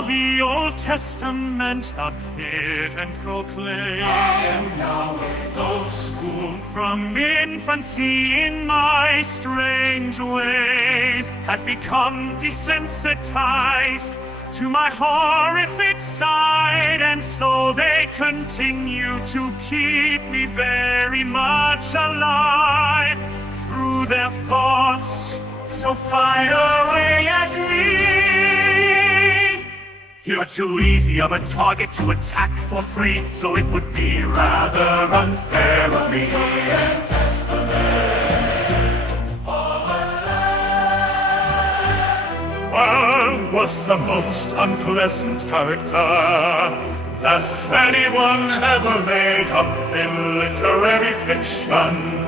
of the Old Testament appeared and proclaimed, I am Yahweh, those schooled from infancy in my strange ways had become desensitized to my horrific side, and so they continue to keep me very much alive through their thoughts, so fire away at me. You're too easy of a target to attack for free, so it would be rather unfair of me. I was the most unpleasant character that's anyone ever made up in literary fiction.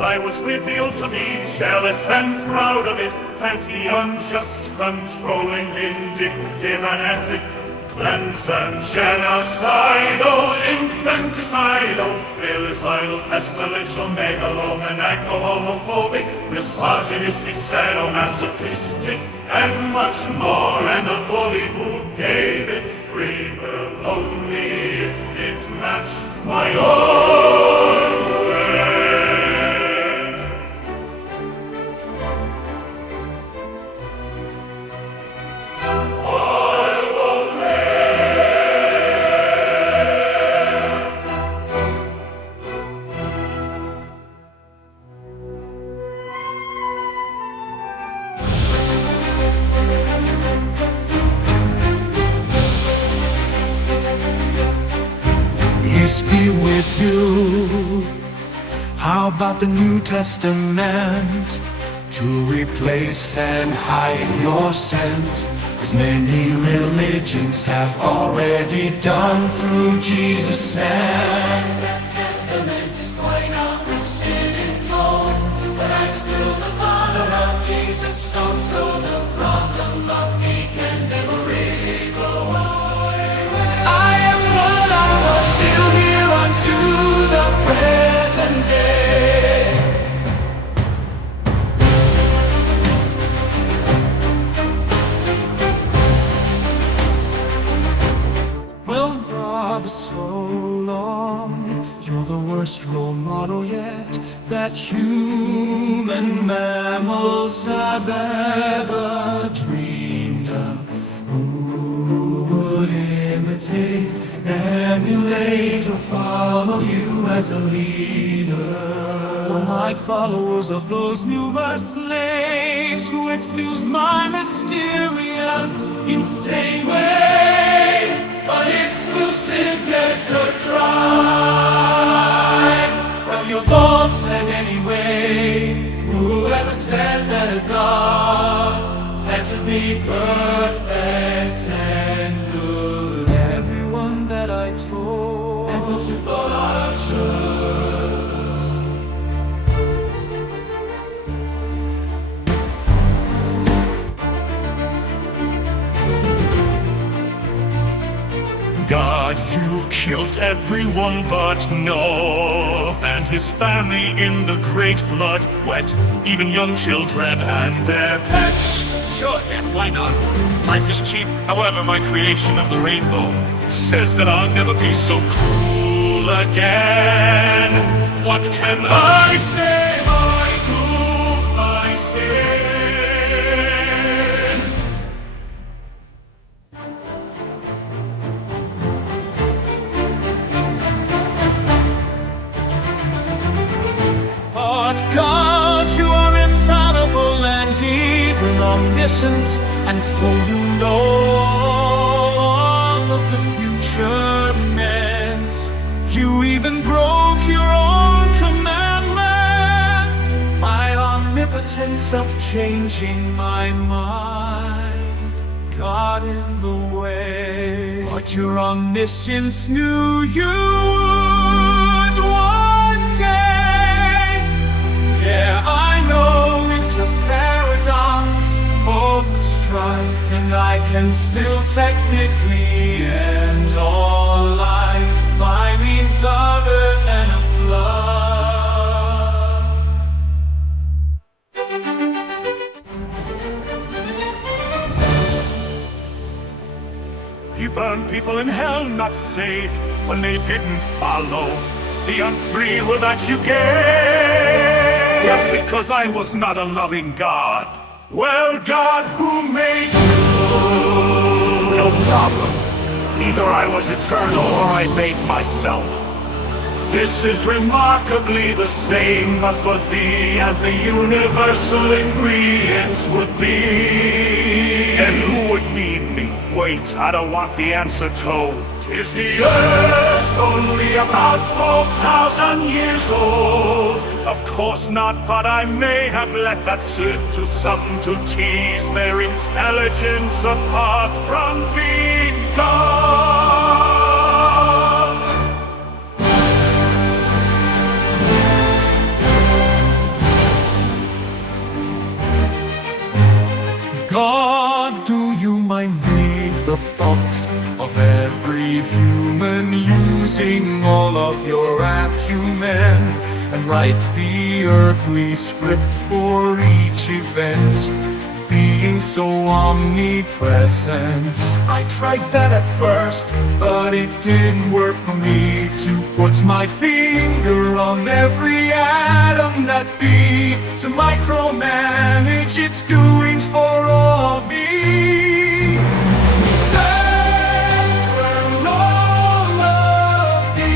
I was revealed to be jealous and proud of it, petty, unjust, controlling, vindictive, unethic, cleanser, genocidal, infanticidal, filicidal, pestilential, megalomaniacal, homophobic, misogynistic, sadomasochistic, and much more, and a bully who gave it free will only if it matched my own way. Peace be with you. How about the New Testament to replace and hide your scent, as many religions have already done through Jesus' sent? That testament is quite opposite in tone, but I'm still the father of Jesus' son, so the problem of me can never really go away. I am what I was, still here unto the present day. Well, God, so long, you're the worst role model yet that human mammals have ever dreamed of. Who would imitate, emulate, or follow you as a leader? Well, my followers of those numerous slaves who excuse my mysterious, insane way. An exclusive desert tribe. Well, you're both said anyway. Whoever said that a God had to be perfect and good? Everyone that I told, and those who thought I should. God, you killed everyone but Noah and his family in the great flood, wet even young children and their pets. Sure, then, why not? Life is cheap. However, my creation of the rainbow says that I'll never be so cruel again. What can I say? I prove my sin. God, you are infallible and even omniscient, and so you know all of the future meant. You even broke your own commandments, my omnipotence of changing my mind got in the way. But your omniscience knew you would one day. Yeah, I know it's a paradox, all the strife, and I can still technically end all life by means other than a flood. He burned people in hell not saved when they didn't follow the unfree will that you gave. Yes, because I was not a loving God. Well, God who made you, no problem. Either I was eternal or I made myself. This is remarkably the same, but for thee as the universal ingredients would be. And who would need me? Wait, I don't want the answer told. Is the earth only about 4,000 years old? Of course not, but I may have let that slip to some to tease their intelligence apart from being dumb. God, do you mind read the thoughts of every human, using all of your acumen, and write the earthly script for each event, being so omnipresent? I tried that at first, but it didn't work for me to put my finger on every atom that be, to micromanage its doings for all of thee. Several all of thee.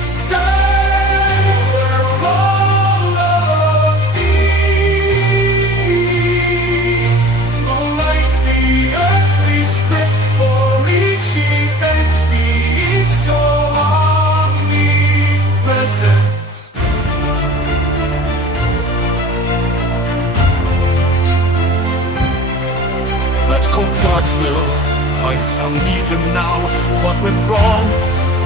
Several all of thee. Like the earthly script for each event, being so omnipresent. Let's go God's will. I sung even now. What went wrong?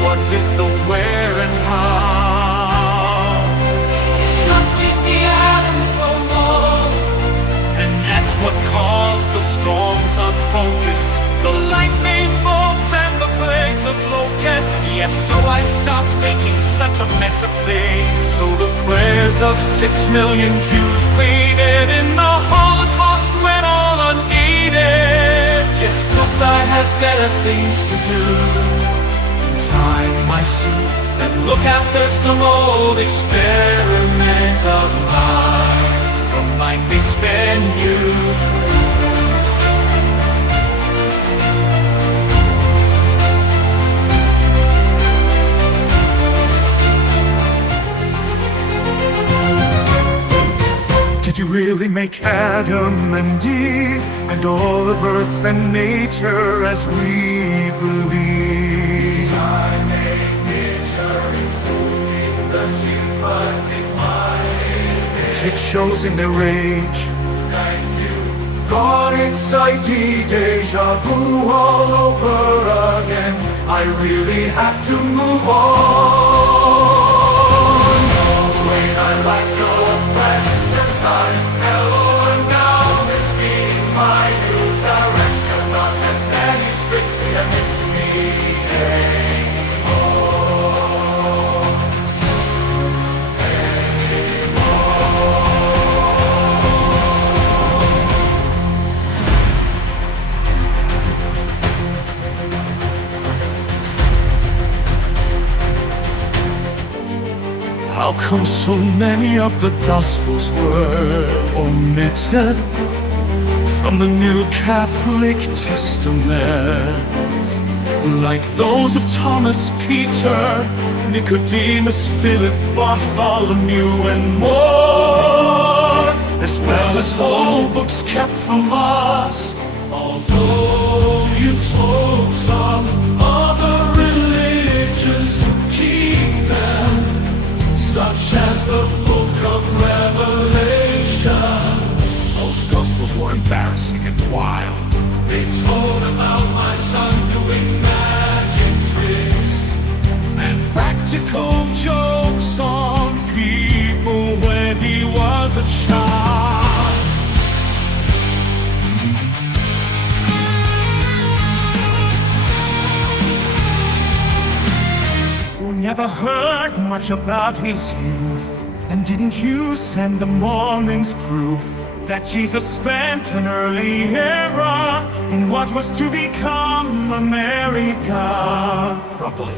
Was it the where and how? Disrupted the atoms for more. And that's what caused the storms unfocused, the lightning bolts and the plagues of locusts. Yes, so I stopped making such a mess of things. So the prayers of 6 million Jews pleaded in the Holocaust went all unaided. Yes, 'cause I have better things to do. Time my suit and look after some old experiments of mine from my misspent youth. Did you really make Adam and Eve and all of earth and nature as we believe? I made nature, including the humans in my image. It shows in their rage. Thank you. God, it's ID, deja vu all over again. I really have to move on. Wait, I like your questions. I'm mellow and now this being my new direction, not as many strictly against me anymore. How come so many of the Gospels were omitted from the New Catholic Testament? Like those of Thomas, Peter, Nicodemus, Philip, Bartholomew, and more, as well as whole books kept from us. Although you told some other religions to keep them, such as the book of Revelation. Those Gospels were embarrassing and wild. They told about my son doing magic tricks and practical jokes on people when he was a child. We never heard much about his youth. And didn't you send the morning's proof that Jesus spent an early era in what was to become America. Properly.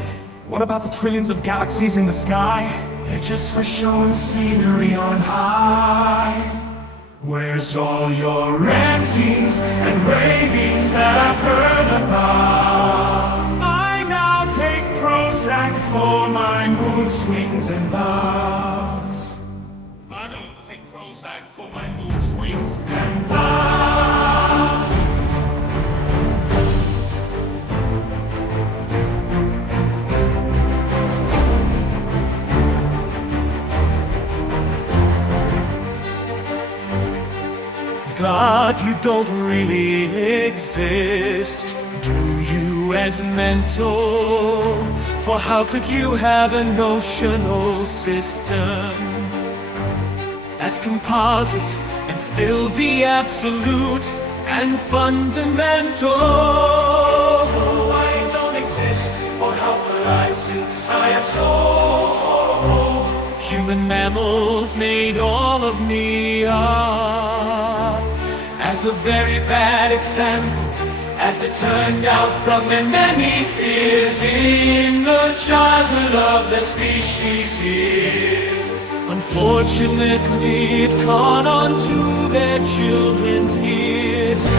What about the trillions of galaxies in the sky? They're just for showing scenery on high. Where's all your rantings and ravings that I've heard about? I now take Prozac for my mood swings and bouts. I don't take Prozac for my mood swings and bouts. God, you don't really exist, do you, as mental? For how could you have a notional system as composite and still be absolute and fundamental? No, I don't exist, for how could I, since I am so horrible? Human mammals made all of me up as a very bad example, as it turned out from their many fears in the childhood of the species is. Unfortunately, it caught on to their children's ears.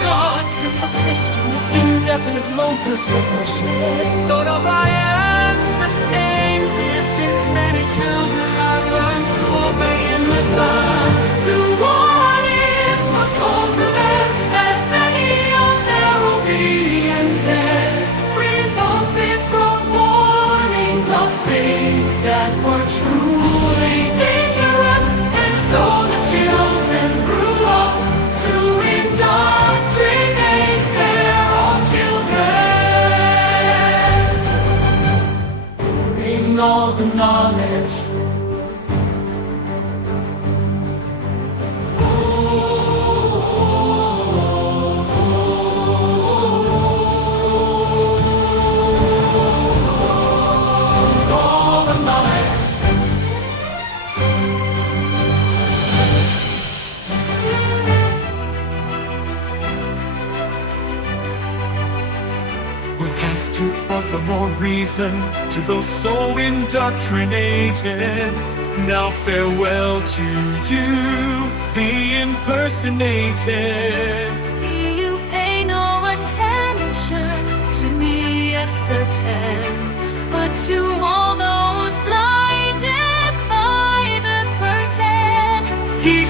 Gods to subsist in this indefinite locus of wishes. This sort of I am sustains me since many children have learned to obey and listen to what is was told to them, as many of their obediences resulted from warnings of things that were truly dangerous, and so the children grew up to indoctrinate their own children in all the knowledge. All the knowledge. We'll have to offer more reason to those so indoctrinated. Now farewell to you, the impersonated. See, you pay no attention to me as certain, but to all those blinded by the curtain. He